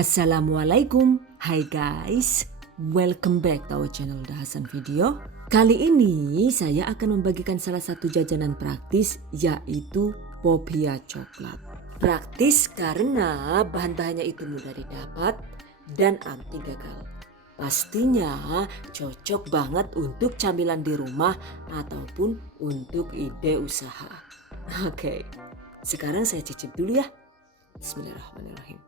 Assalamualaikum, hai guys, welcome back to our channel Dahasan Video. Kali ini saya akan membagikan salah satu jajanan praktis, yaitu Popia coklat. Praktis karena bahan-bahannya itu mudah didapat dan anti gagal. Pastinya cocok banget untuk camilan di rumah ataupun untuk ide usaha. Oke, sekarang saya cicip dulu ya. Bismillahirrahmanirrahim.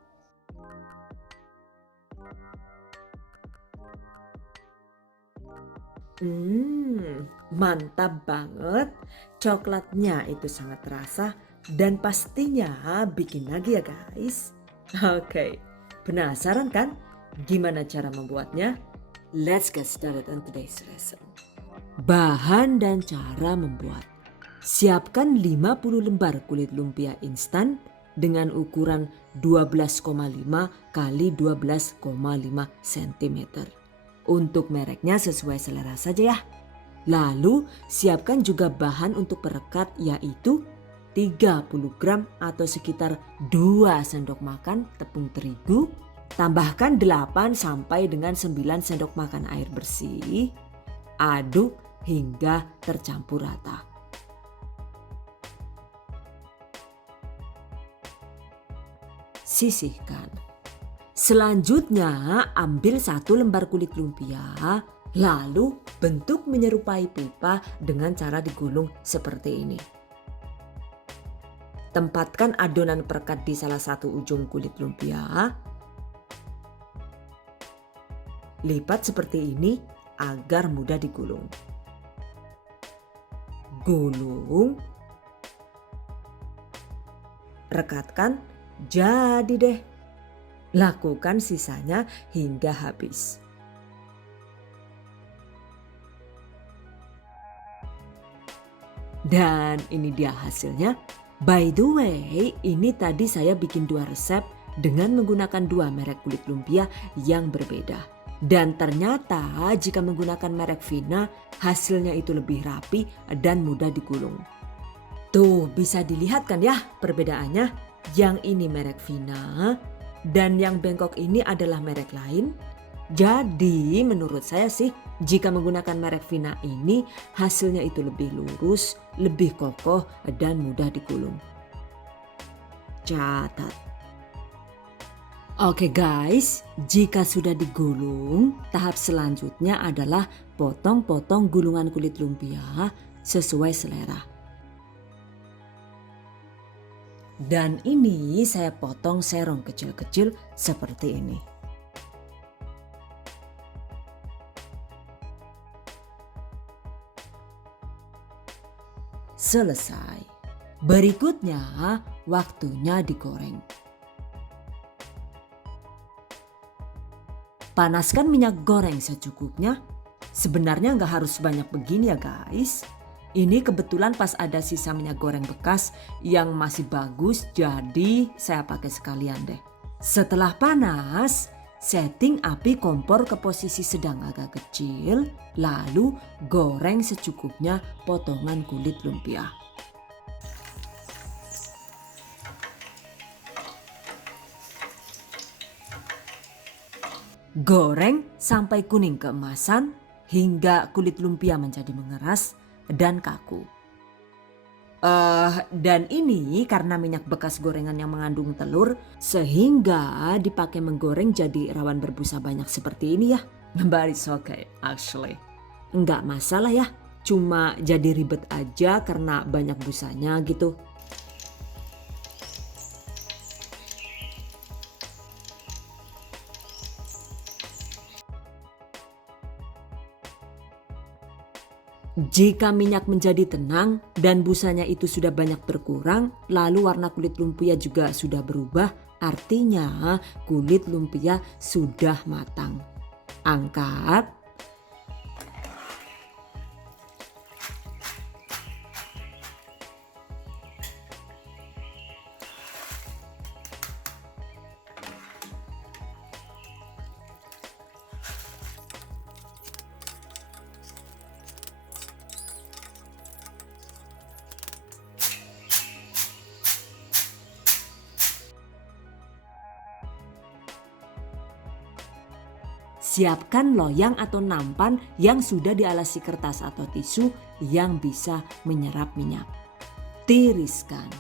Mantap banget. Coklatnya itu sangat terasa dan pastinya bikin lagi ya guys. Oke, penasaran kan gimana cara membuatnya? Let's get started on today's lesson. Bahan dan cara membuat. Siapkan 50 lembar kulit lumpia instan dengan ukuran 12,5 kali 12,5 cm. Untuk mereknya sesuai selera saja ya. Lalu siapkan juga bahan untuk perekat, yaitu 30 gram atau sekitar 2 sendok makan tepung terigu. Tambahkan 8 sampai dengan 9 sendok makan air bersih. Aduk hingga tercampur rata. Sisihkan. Selanjutnya ambil 1 lembar kulit lumpia, lalu bentuk menyerupai pipa dengan cara digulung seperti ini. Tempatkan adonan perekat di salah satu ujung kulit lumpia. Lipat seperti ini agar mudah digulung. Gulung. Rekatkan, jadi deh. Lakukan sisanya hingga habis. Dan ini dia hasilnya. By the way, ini tadi saya bikin 2 resep dengan menggunakan 2 merek kulit lumpia yang berbeda. Dan ternyata jika menggunakan merek Vina, hasilnya itu lebih rapi dan mudah digulung. Tuh, bisa dilihat kan ya perbedaannya? Yang ini merek Vina dan yang bengkok ini adalah merek lain. Jadi menurut saya sih jika menggunakan merek Vina ini hasilnya itu lebih lurus, lebih kokoh dan mudah digulung. Catat. Oke guys, jika sudah digulung, tahap selanjutnya adalah potong-potong gulungan kulit lumpia sesuai selera. Dan ini saya potong serong kecil-kecil seperti ini. Selesai. Berikutnya waktunya digoreng. Panaskan minyak goreng secukupnya. Sebenarnya nggak harus banyak begini ya guys. Ini kebetulan pas ada sisa minyak goreng bekas yang masih bagus, jadi saya pakai sekalian deh. Setelah panas, setting api kompor ke posisi sedang agak kecil, lalu goreng secukupnya potongan kulit lumpia. Goreng sampai kuning keemasan hingga kulit lumpia menjadi mengeras dan kaku. Dan ini karena minyak bekas gorengan yang mengandung telur sehingga dipakai menggoreng jadi rawan berbusa banyak seperti ini ya. But it's okay actually. Enggak masalah ya, cuma jadi ribet aja karena banyak busanya gitu. Jika minyak menjadi tenang dan busanya itu sudah banyak berkurang, lalu warna kulit lumpia juga sudah berubah, artinya kulit lumpia sudah matang. Angkat. Siapkan loyang atau nampan yang sudah dialasi kertas atau tisu yang bisa menyerap minyak. Tiriskan.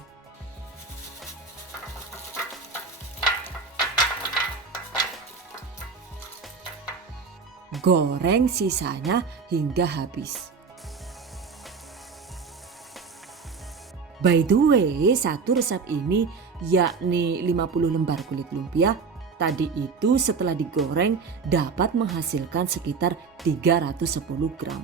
Goreng sisanya hingga habis. By the way, satu resep ini yakni 50 lembar kulit lumpia tadi itu setelah digoreng dapat menghasilkan sekitar 310 gram.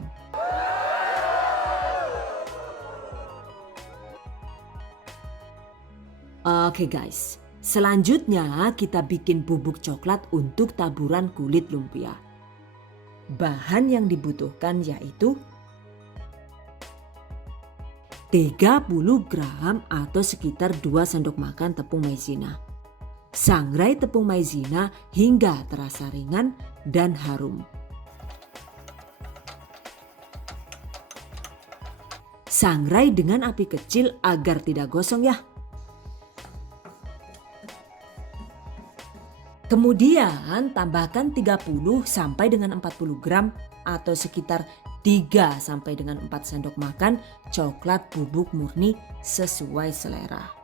Oke guys, selanjutnya kita bikin bubuk coklat untuk taburan kulit lumpia. Bahan yang dibutuhkan yaitu 30 gram atau sekitar 2 sendok makan tepung maizena. Sangrai tepung maizena hingga terasa ringan dan harum. Sangrai dengan api kecil agar tidak gosong ya. Kemudian tambahkan 30 sampai dengan 40 gram atau sekitar 3 sampai dengan 4 sendok makan coklat bubuk murni sesuai selera.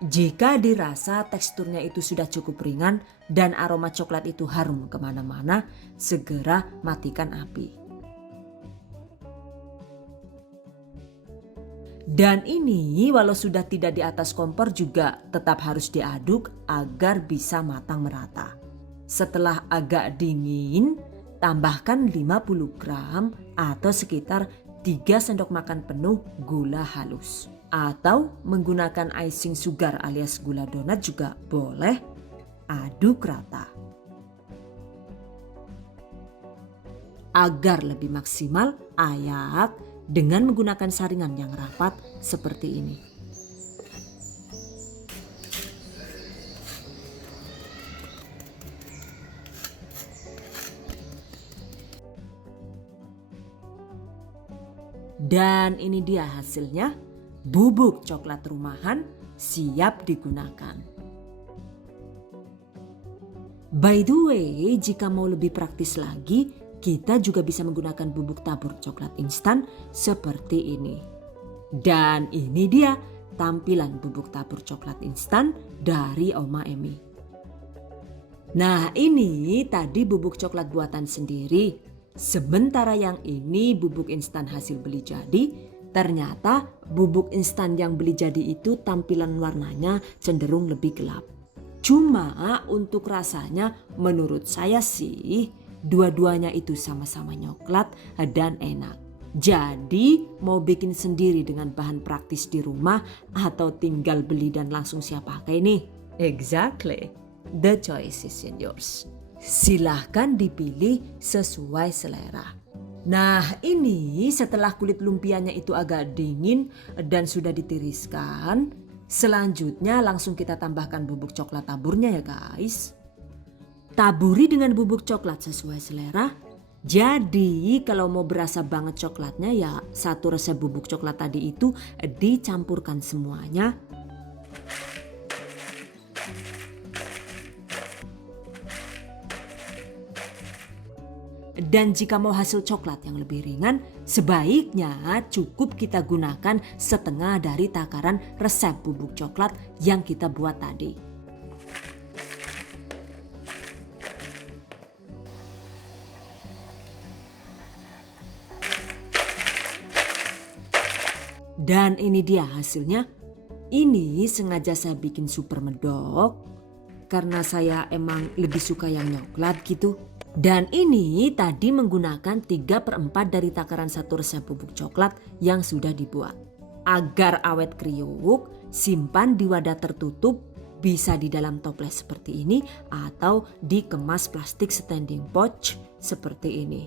Jika dirasa teksturnya itu sudah cukup ringan dan aroma coklat itu harum kemana-mana, segera matikan api. Dan ini walau sudah tidak di atas kompor juga tetap harus diaduk agar bisa matang merata. Setelah agak dingin, tambahkan 50 gram atau sekitar 3 sendok makan penuh gula halus. Atau menggunakan icing sugar alias gula donat juga boleh. Aduk rata. Agar lebih maksimal, ayak dengan menggunakan saringan yang rapat seperti ini. Dan ini dia hasilnya, bubuk coklat rumahan siap digunakan. By the way, jika mau lebih praktis lagi, kita juga bisa menggunakan bubuk tabur coklat instan seperti ini. Dan ini dia tampilan bubuk tabur coklat instan dari Oma Emi. Nah, ini tadi bubuk coklat buatan sendiri. Sementara yang ini bubuk instan hasil beli jadi. Ternyata bubuk instan yang beli jadi itu tampilan warnanya cenderung lebih gelap. Cuma untuk rasanya menurut saya sih dua-duanya itu sama-sama coklat dan enak. Jadi mau bikin sendiri dengan bahan praktis di rumah atau tinggal beli dan langsung siap pakai nih? Exactly, the choice is yours. Silahkan dipilih sesuai selera. Nah ini setelah kulit lumpianya itu agak dingin dan sudah ditiriskan, selanjutnya langsung kita tambahkan bubuk coklat taburnya ya guys. Taburi dengan bubuk coklat sesuai selera. Jadi kalau mau berasa banget coklatnya ya satu resep bubuk coklat tadi itu dicampurkan semuanya. Dan jika mau hasil coklat yang lebih ringan, sebaiknya cukup kita gunakan setengah dari takaran resep bubuk coklat yang kita buat tadi. Dan ini dia hasilnya. Ini sengaja saya bikin super medok karena saya emang lebih suka yang coklat gitu. Dan ini tadi menggunakan 3/4 dari takaran satu resep bubuk coklat yang sudah dibuat. Agar awet kriuk, simpan di wadah tertutup, bisa di dalam toples seperti ini atau dikemas plastik standing pouch seperti ini.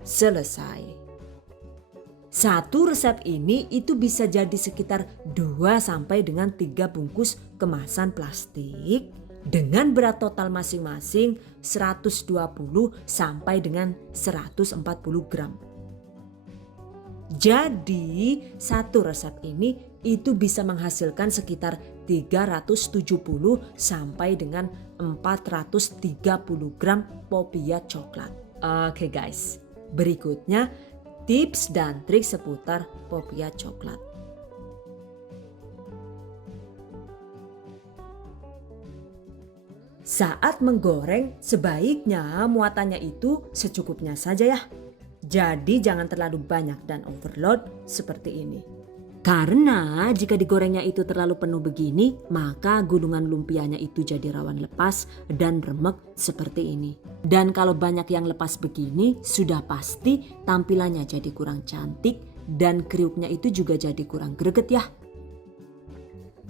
Selesai. Satu resep ini itu bisa jadi sekitar 2 sampai dengan 3 bungkus kemasan plastik dengan berat total masing-masing 120 sampai dengan 140 gram. Jadi satu resep ini itu bisa menghasilkan sekitar 370 sampai dengan 430 gram popia coklat. Oke guys, berikutnya tips dan trik seputar popia coklat. Saat menggoreng, sebaiknya muatannya itu secukupnya saja ya. Jadi jangan terlalu banyak dan overload seperti ini. Karena jika digorengnya itu terlalu penuh begini, maka gulungan lumpianya itu jadi rawan lepas dan remek seperti ini. Dan kalau banyak yang lepas begini, sudah pasti tampilannya jadi kurang cantik dan kriuknya itu juga jadi kurang greget ya.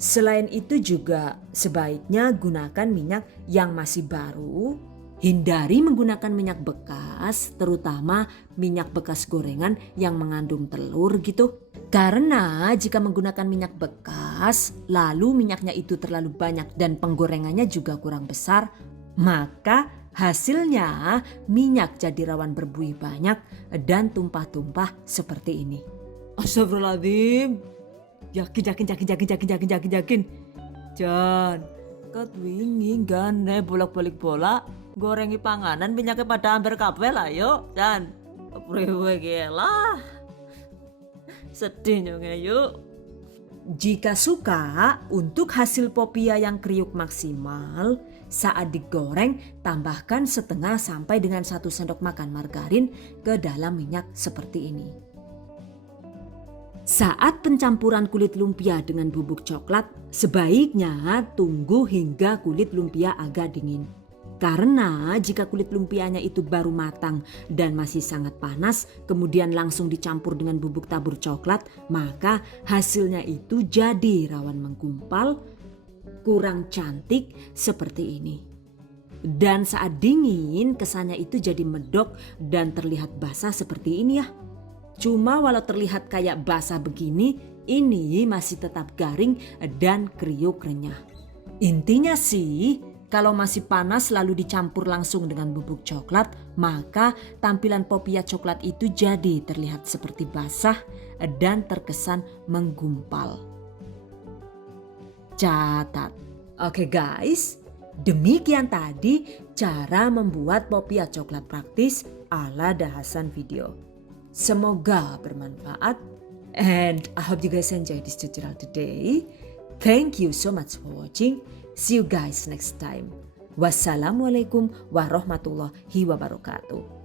Selain itu juga sebaiknya gunakan minyak yang masih baru. Hindari menggunakan minyak bekas, terutama minyak bekas gorengan yang mengandung telur gitu. Karena jika menggunakan minyak bekas, lalu minyaknya itu terlalu banyak dan penggorengannya juga kurang besar, maka hasilnya minyak jadi rawan berbuih banyak dan tumpah-tumpah seperti ini. Astagfirullahaladzim. Yakin. Jan, ket wingi gane bolak-balik bola gorengi panganan minyaknya pada hampir kabeh lah yo. Jan, priwe lah. Sedih nyonge yuk. Jika suka untuk hasil popia yang kriuk maksimal, saat digoreng tambahkan setengah sampai dengan 1 sendok makan margarin ke dalam minyak seperti ini. Saat pencampuran kulit lumpia dengan bubuk coklat, sebaiknya tunggu hingga kulit lumpia agak dingin. Karena jika kulit lumpianya itu baru matang dan masih sangat panas, kemudian langsung dicampur dengan bubuk tabur coklat, maka hasilnya itu jadi rawan menggumpal, kurang cantik seperti ini. Dan saat dingin kesannya itu jadi medok dan terlihat basah seperti ini ya. Cuma walau terlihat kayak basah begini, ini masih tetap garing dan kriuk renyah. Intinya sih, kalau masih panas lalu dicampur langsung dengan bubuk coklat, maka tampilan popia coklat itu jadi terlihat seperti basah dan terkesan menggumpal. Catat. Oke guys, demikian tadi cara membuat popia coklat praktis ala Dahasan Video. Semoga bermanfaat and I hope you guys enjoy this tutorial today. Thank you so much for watching. See you guys next time. Wassalamualaikum warahmatullahi wabarakatuh.